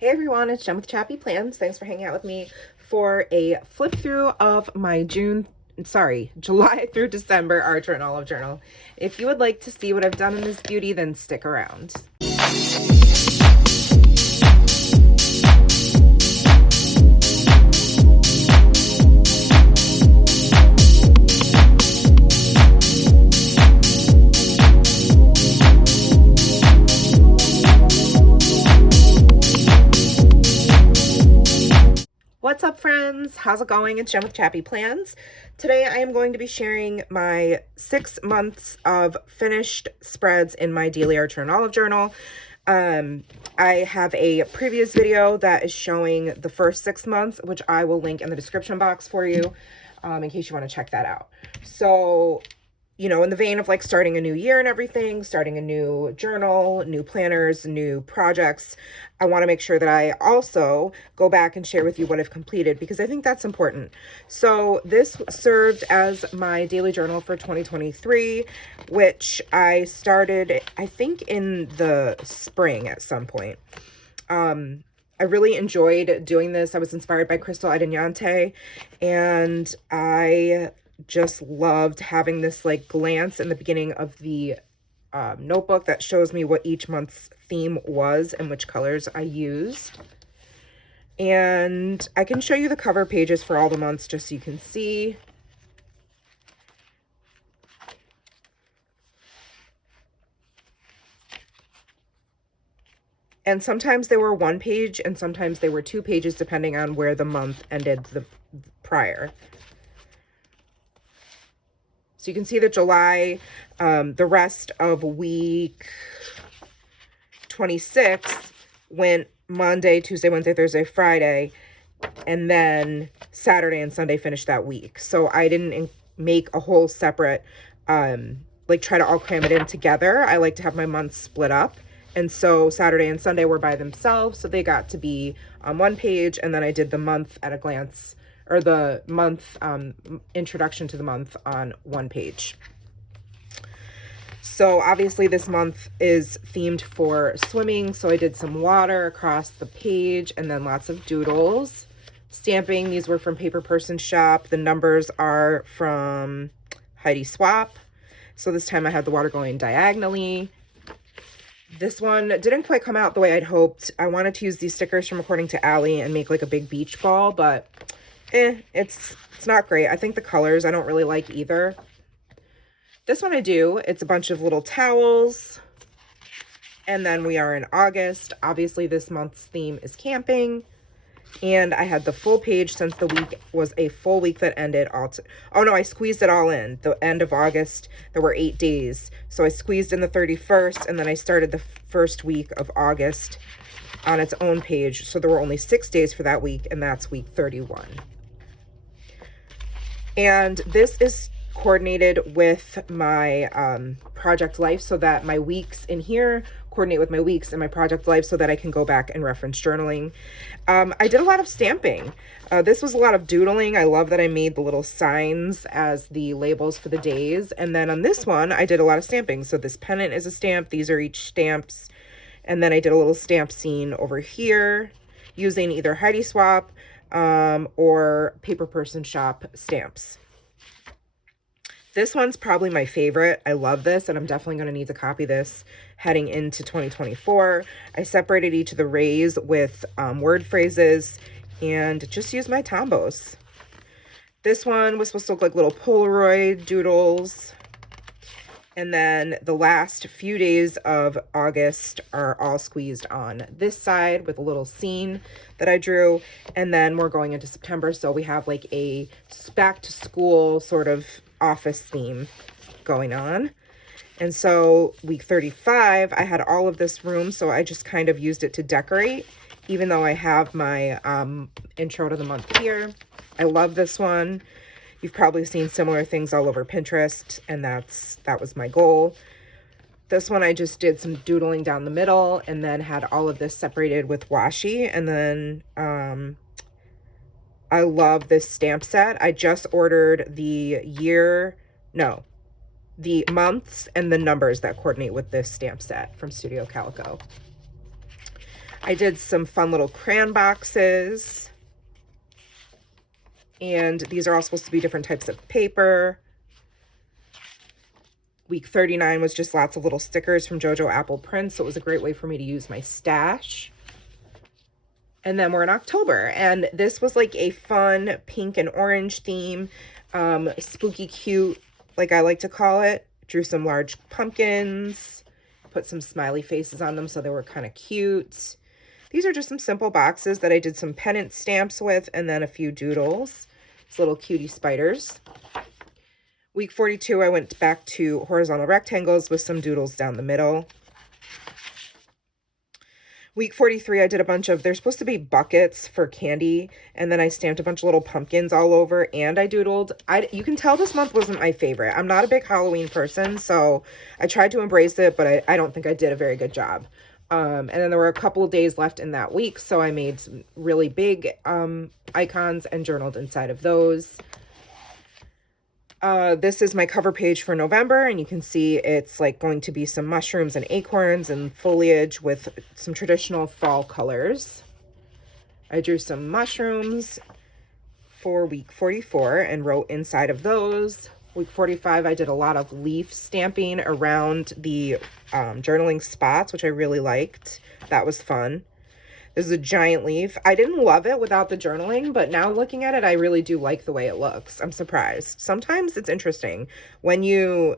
Hey everyone, it's Jen with ChappyPlans. Thanks for hanging out with me for a flip through of my July through December art journal. If you would like to see what I've done in this beauty, then stick around. What's up, friends? How's it going? It's Jen with ChappyPlans. Today I am going to be sharing my 6 months of finished spreads in my daily art journal. I have a previous video that is showing the first 6 months, which I will link in the description box for you in case you want to check that out. So, you know, in the vein of like starting a new year and everything, starting a new journal, new planners, new projects, I want to make sure that I also go back and share with you what I've completed because I think that's important. So this served as my daily journal for 2023, which I started, I think, in the spring at some point. I really enjoyed doing this. I was inspired by Crystal Adignante, and I just loved having this like glance in the beginning of the notebook that shows me what each month's theme was and which colors I used. And I can show you the cover pages for all the months just so you can see. And sometimes they were 1 page and sometimes they were 2 pages depending on where the month ended the prior. So you can see that July, the rest of week 26 went Monday, Tuesday, Wednesday, Thursday, Friday, and then Saturday and Sunday finished that week. So I didn't make a whole separate, like try to all cram it in together. I like to have my months split up. And so Saturday and Sunday were by themselves. So they got to be on 1 page. And then I did the month at a glance, or the month introduction to the month on 1 page. So obviously this month is themed for swimming. So I did some water across the page and then lots of doodles. Stamping, these were from Paper Person Shop. The numbers are from Heidi Swap. So this time I had the water going diagonally. This one didn't quite come out the way I'd hoped. I wanted to use these stickers from According to Allie and make like a big beach ball, but it's not great. I think the colors I don't really like either. This one I do. It's a bunch of little towels. And then we are in August. Obviously this month's theme is camping. And I had the full page since the week was a full week that ended oh no, I squeezed it all in. The end of August, there were 8 days. So I squeezed in the 31st and then I started the first week of August on its own page. So there were only 6 days for that week, and that's week 31. And this is coordinated with my project life so that my weeks in here coordinate with my weeks in my project life so that I can go back and reference journaling. I did a lot of stamping. This was a lot of doodling. I love that I made the little signs as the labels for the days. And then on this one, I did a lot of stamping. So this pennant is a stamp. These are each stamps. And then I did a little stamp scene over here using either Heidi Swap or Paper Person Shop stamps. This one's probably my favorite. I love this, and I'm definitely going to need to copy this heading into 2024. I separated each of the rays with word phrases and just used my Tombos. This one was supposed to look like little Polaroid doodles. And then the last few days of August are all squeezed on this side with a little scene that I drew. And then we're going into September, so we have like a back to school sort of office theme going on. And so week 35, I had all of this room, so I just kind of used it to decorate, even though I have my intro to the month here. I love this one. You've probably seen similar things all over Pinterest, and that was my goal. This one I just did some doodling down the middle and then had all of this separated with washi. And then I love this stamp set. I just ordered the months and the numbers that coordinate with this stamp set from Studio Calico. I did some fun little crayon boxes. And these are all supposed to be different types of paper. Week 39 was just lots of little stickers from JoJo Apple Prints, so it was a great way for me to use my stash. And then we're in October, and this was like a fun pink and orange theme, spooky cute, like I like to call it. Drew some large pumpkins, put some smiley faces on them so they were kind of cute. These are just some simple boxes that I did some pennant stamps with, and then a few doodles. These little cutie spiders. Week 42, I went back to horizontal rectangles with some doodles down the middle. Week 43, I did a bunch of, they're supposed to be buckets for candy, and then I stamped a bunch of little pumpkins all over, and I doodled. You can tell this month wasn't my favorite. I'm not a big Halloween person, so I tried to embrace it, but I don't think I did a very good job. And then there were a couple of days left in that week, so I made some really big icons and journaled inside of those. This is my cover page for November, and you can see it's like going to be some mushrooms and acorns and foliage with some traditional fall colors. I drew some mushrooms for week 44 and wrote inside of those. Week 45, I did a lot of leaf stamping around the journaling spots, which I really liked. That was fun. This is a giant leaf. I didn't love it without the journaling, but now looking at it, I really do like the way it looks. I'm surprised. Sometimes it's interesting when you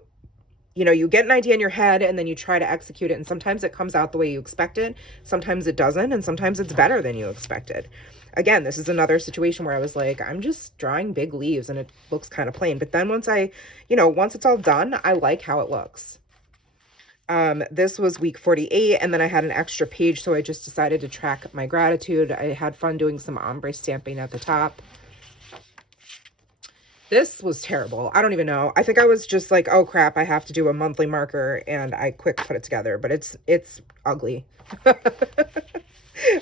get an idea in your head and then you try to execute it, and sometimes it comes out the way you expect it. Sometimes it doesn't, and sometimes it's better than you expected. Again, this is another situation where I was like, I'm just drawing big leaves and it looks kind of plain. But then once it's all done, I like how it looks. This was week 48, and then I had an extra page, so I just decided to track my gratitude. I had fun doing some ombre stamping at the top. This was terrible. I don't even know. I think I was just like, oh crap, I have to do a monthly marker, and I quick put it together, but it's ugly.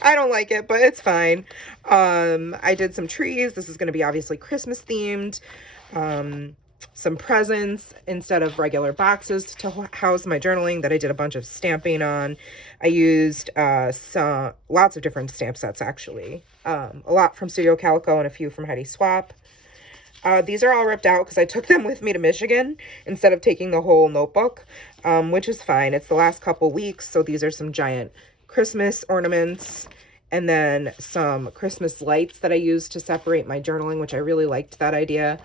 I don't like it, but it's fine. I did some trees. This is going to be obviously Christmas themed. Some presents instead of regular boxes to house my journaling that I did a bunch of stamping on. I used lots of different stamp sets, actually. A lot from Studio Calico and a few from Heidi Swap. These are all ripped out because I took them with me to Michigan instead of taking the whole notebook, which is fine. It's the last couple weeks, so these are some giant Christmas ornaments, and then some Christmas lights that I used to separate my journaling, which I really liked that idea.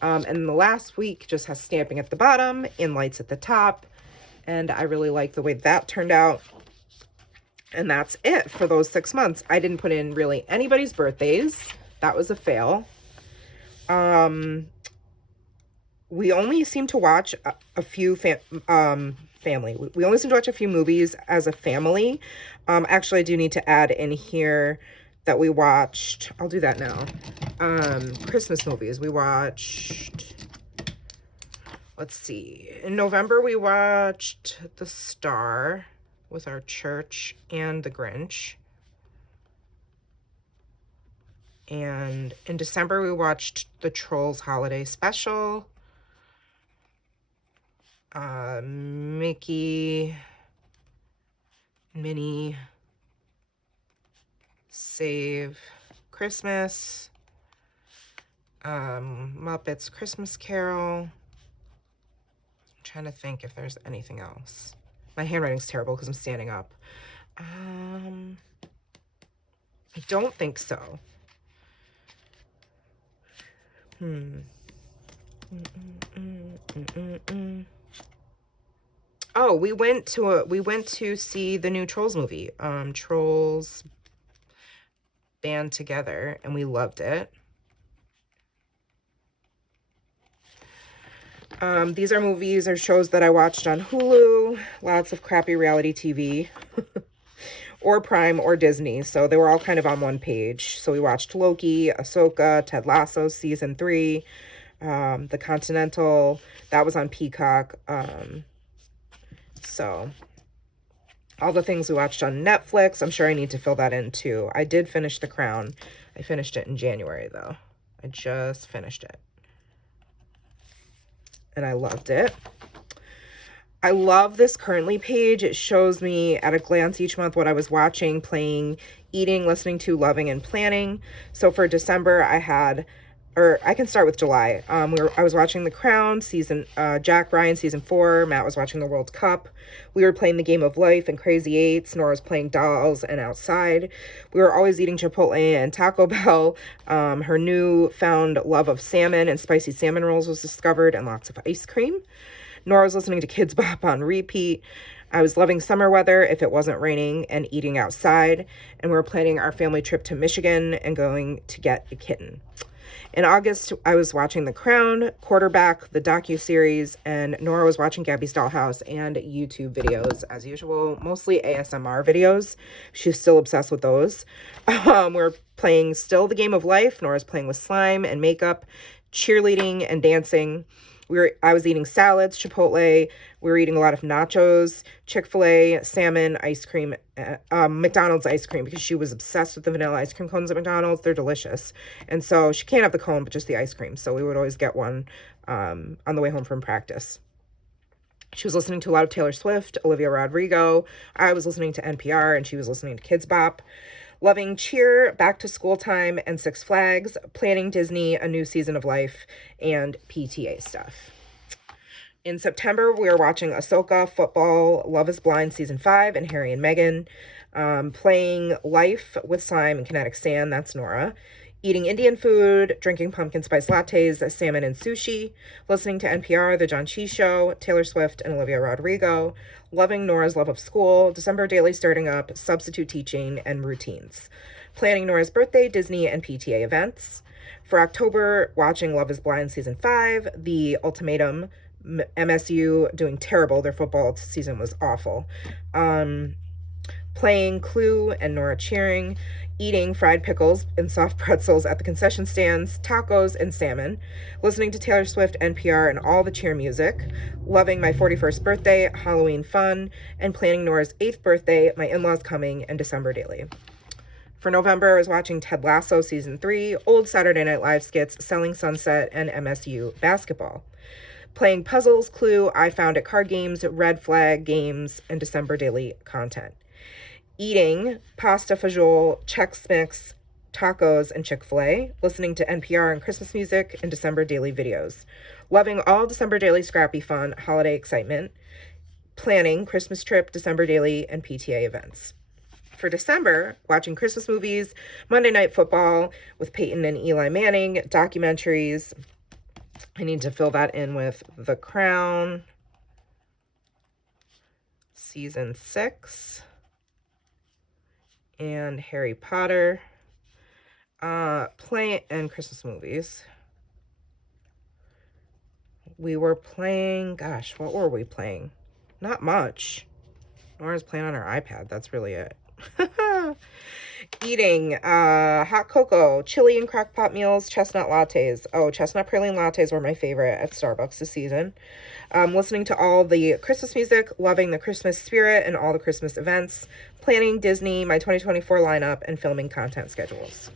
And the last week just has stamping at the bottom and lights at the top. And I really like the way that turned out. And that's it for those 6 months. I didn't put in really anybody's birthdays. That was a fail. We only seem to watch a few family. We only seem to watch a few movies as a family. Actually, I do need to add in here that we watched, I'll do that now. Christmas movies. We watched, let's see. In November, we watched The Star with our church and The Grinch. And in December, we watched The Trolls Holiday Special. Mickey, Minnie, Save Christmas, Muppets Christmas Carol. I'm trying to think if there's anything else. My handwriting's terrible because I'm standing up. I don't think so. Oh, we went to see the new Trolls movie. Trolls Band Together, and we loved it. These are movies or shows that I watched on Hulu. Lots of crappy reality TV. Or Prime or Disney, so they were all kind of on one page. So we watched Loki, Ahsoka, Ted Lasso season 3, The Continental, that was on Peacock. So all the things we watched on Netflix, I'm sure I need to fill that in too. I did finish The Crown. I finished it in January though. I just finished it. And I loved it. I love this currently page. It shows me at a glance each month what I was watching, playing, eating, listening to, loving, and planning. So for December, I had, or I can start with July. I was watching The Crown season, Jack Ryan season 4. Matt was watching the World Cup. We were playing The Game of Life and Crazy Eights. Nora was playing Dolls and Outside. We were always eating Chipotle and Taco Bell. Her newfound love of salmon and spicy salmon rolls was discovered, and lots of ice cream. Nora was listening to Kids Bop on repeat. I was loving summer weather if it wasn't raining and eating outside. And we were planning our family trip to Michigan and going to get a kitten. In August, I was watching The Crown, Quarterback, the docuseries, and Nora was watching Gabby's Dollhouse and YouTube videos as usual, mostly ASMR videos. She's still obsessed with those. We're playing still The Game of Life. Nora's playing with slime and makeup, cheerleading and dancing. I was eating salads, Chipotle. We were eating a lot of nachos, Chick-fil-A, salmon, ice cream, McDonald's ice cream, because she was obsessed with the vanilla ice cream cones at McDonald's. They're delicious. And so she can't have the cone, but just the ice cream. So we would always get one on the way home from practice. She was listening to a lot of Taylor Swift, Olivia Rodrigo. I was listening to NPR, and she was listening to Kids Bop. Loving cheer, back to school time, and Six Flags, planning Disney, a new season of life, and PTA stuff. In September, we were watching Ahsoka, football, Love is Blind season 5, and Harry and Meghan. Playing Life with slime and kinetic sand, that's Nora. Eating Indian food, drinking pumpkin spice lattes, salmon and sushi, listening to NPR, The John Chi Show, Taylor Swift and Olivia Rodrigo, loving Nora's love of school, December daily starting up, substitute teaching, and routines. Planning Nora's birthday, Disney, and PTA events. For October, watching Love is Blind season 5, The Ultimatum, MSU doing terrible. Their football season was awful. Playing Clue and Nora cheering, eating fried pickles and soft pretzels at the concession stands, tacos and salmon, listening to Taylor Swift, NPR, and all the cheer music, loving my 41st birthday, Halloween fun, and planning Nora's 8th birthday, my in-laws coming, and December daily. For November, I was watching Ted Lasso season 3, old Saturday Night Live skits, Selling Sunset, and MSU basketball. Playing puzzles, Clue, I Found It card games, Red Flag games, and December daily content. Eating pasta fagioli, Chex Mix, tacos, and Chick-fil-A, listening to NPR and Christmas music, and December daily videos. Loving all December daily scrappy fun, holiday excitement. Planning Christmas trip, December daily, and PTA events. For December, watching Christmas movies, Monday Night Football with Peyton and Eli Manning, documentaries. I need to fill that in with The Crown, season 6. And Harry Potter, and Christmas movies. We were playing, gosh, what were we playing? Not much. Nora's playing on her iPad. That's really it. Eating hot cocoa, chili and crock pot meals, chestnut lattes. Oh, chestnut praline lattes were my favorite at Starbucks this season. Listening to all the Christmas music, loving the Christmas spirit and all the Christmas events, planning Disney, my 2024 lineup, and filming content schedules.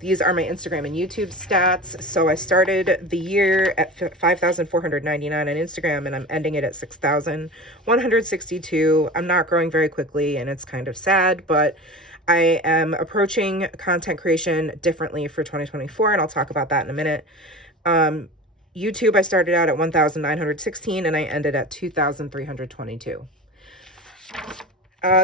These are my Instagram and YouTube stats. So I started the year at 5,499 on Instagram, and I'm ending it at 6,162. I'm not growing very quickly, and it's kind of sad, but I am approaching content creation differently for 2024, and I'll talk about that in a minute. YouTube, I started out at 1,916, and I ended at 2,322.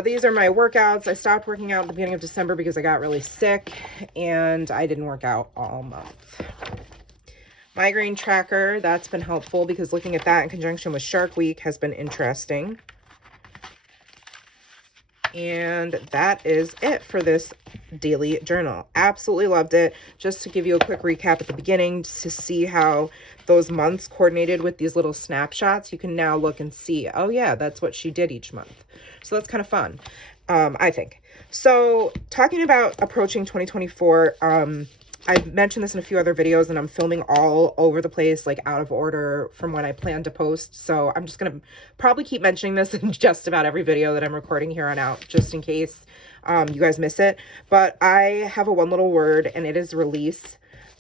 These are my workouts. I stopped working out at the beginning of December because I got really sick and I didn't work out all month. Migraine tracker, that's been helpful because looking at that in conjunction with Shark Week has been interesting. And that is it for this daily journal. Absolutely loved it. Just to give you a quick recap at the beginning to see how those months coordinated with these little snapshots. You can now look and see, oh yeah, that's what she did each month. So that's kind of fun, I think. So talking about approaching 2024, I've mentioned this in a few other videos and I'm filming all over the place, like out of order from when I plan to post. So I'm just going to probably keep mentioning this in just about every video that I'm recording here on out, just in case you guys miss it. But I have a one little word and it is release.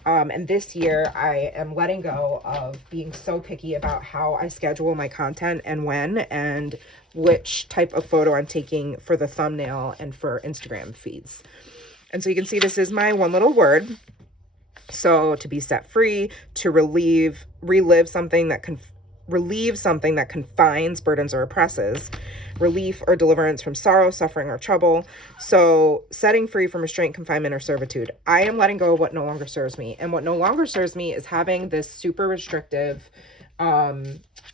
And this year I am letting go of being so picky about how I schedule my content and when and which type of photo I'm taking for the thumbnail and for Instagram feeds. And so you can see this is my one little word. So to be set free, to relive something that relieve something that confines, burdens, or oppresses, relief or deliverance from sorrow, suffering, or trouble. So setting free from restraint, confinement, or servitude. I am letting go of what no longer serves me. And what no longer serves me is having this super restrictive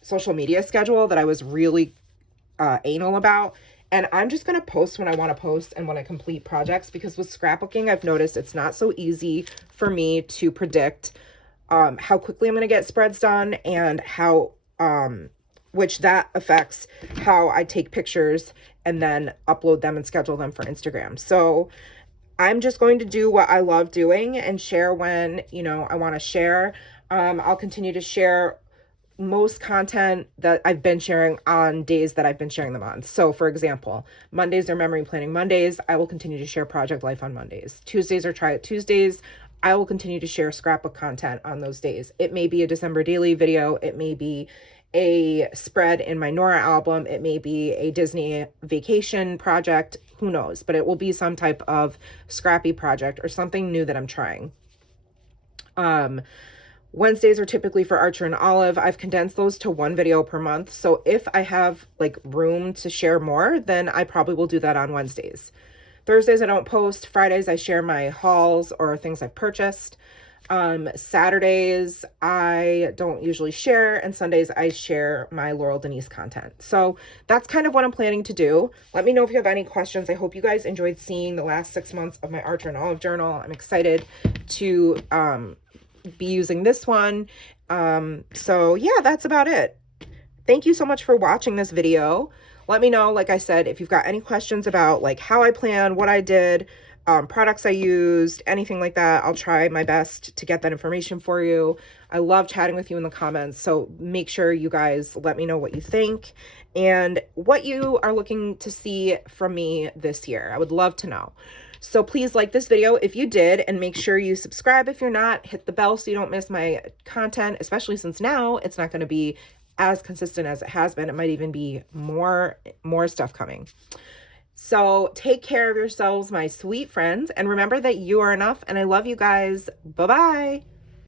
social media schedule that I was really anal about. And I'm just going to post when I want to post and when I complete projects, because with scrapbooking, I've noticed it's not so easy for me to predict how quickly I'm going to get spreads done, and how, which that affects how I take pictures and then upload them and schedule them for Instagram. So I'm just going to do what I love doing and share when, you know, I want to share. I'll continue to share most content that I've been sharing on days that I've been sharing them on. So for example, Mondays are memory planning Mondays. I will continue to share project life on Mondays. Tuesdays are try it Tuesdays. I will continue to share scrapbook content on those days. It may be a December daily video. It may be a spread in my Nora album. It may be a Disney vacation project. Who knows? But it will be some type of scrappy project or something new that I'm trying. Wednesdays are typically for Archer and Olive. I've condensed those to one video per month. So if I have like room to share more, then I probably will do that on Wednesdays. Thursdays, I don't post. Fridays, I share my hauls or things I've purchased. Saturdays, I don't usually share. And Sundays, I share my Laurel Denise content. So that's kind of what I'm planning to do. Let me know if you have any questions. I hope you guys enjoyed seeing the last 6 months of my Archer and Olive journal. I'm excited to be using this one. So yeah, that's about it. Thank you so much for watching this video. Let me know, like I said, if you've got any questions about like how I plan, what I did, products I used, anything like that. I'll try my best to get that information for you. I love chatting with you in the comments. So make sure you guys let me know what you think and what you are looking to see from me this year. I would love to know. So please like this video if you did, and make sure you subscribe if you're not. Hit the bell so you don't miss my content, especially since now it's not going to be as consistent as it has been. It might even be more stuff coming. So take care of yourselves, my sweet friends, and remember that you are enough, and I love you guys. Bye-bye.